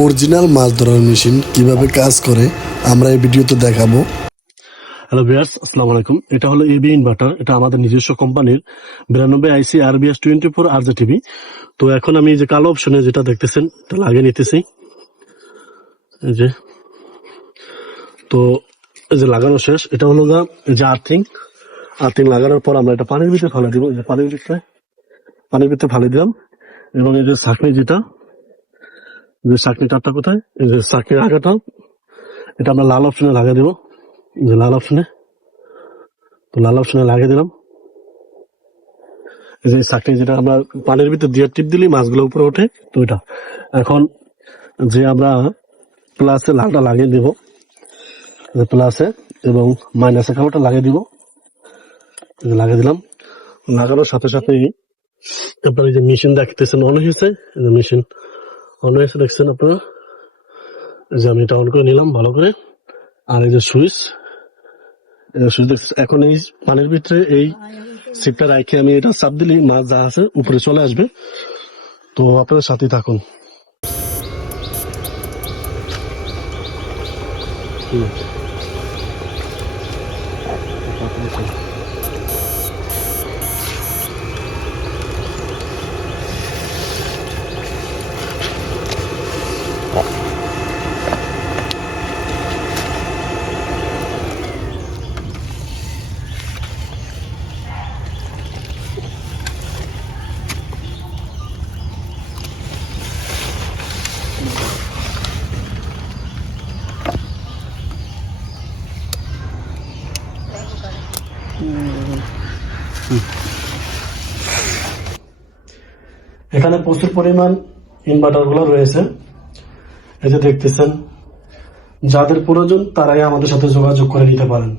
Original মাছ ধরার machine কিভাবে কাজ করে আমরা এই ভিডিওতে দেখাবো। হ্যালো ভিউয়ার্স, আসসালামু আলাইকুম। এটা হলো এবি ইনভার্টার। এটা আমাদের নিজস্ব কোম্পানির 92 আইসি RBS 24 RJTB। তো এখন আমি এই যে কালো অপশনে যেটা দেখতেছেন এটা লাগিয়ে নিতেছি। এই যে তো এই যে লাগানো শেষ। এটা হলো এই যে আর্থিং লাগানোর পর আমরা এটা পানির ভিতরে ফেলে দিব। এই যে পানির ভিতরে ফেলে দিলাম। এবং এই যে ছাঁকনি ছাঁকনি তারটা কোথায়, এই যে ছাঁকনির আগাটা এটা আমরা লাল অপশনে লাগিয়ে দিব। যে লাল অপশনে লাগিয়ে দিলাম। এই যে ছাঁকনি যেটা আমরা পানির ভিতর দিয়ে টিপ দিলেই মাছগুলো উপরে ওঠে। তো এটা এখন যে আমরা প্লাসে লালটা লাগিয়ে দিব, প্লাসে এবং মাইনাসে কালোটা লাগিয়ে দিব। লাগিয়ে দিলাম। লাগানোর সাথে সাথেই আপনার এই যে মেশিন দেখতেছেন অন হয়েছে। মেশিন অন হয়েছে দেখছেন আপনারা। যে আমি এটা অন করে নিলাম ভালো করে। আর এই যে সুইচ এখন এই পানির ভিতরে এই সিপটা রাখে আমি এটা চাপ দিলে মাছ যা আছে উপরে চলে আসবে। তো আপনাদের সাথে থাকুন। এখানে প্রচুর পরিমাণ ইনভার্টার গুলো রয়েছে। এই যে দেখতেছেন, যাদের প্রয়োজন তারাই আমাদের সাথে যোগাযোগ করে নিতে পারেন।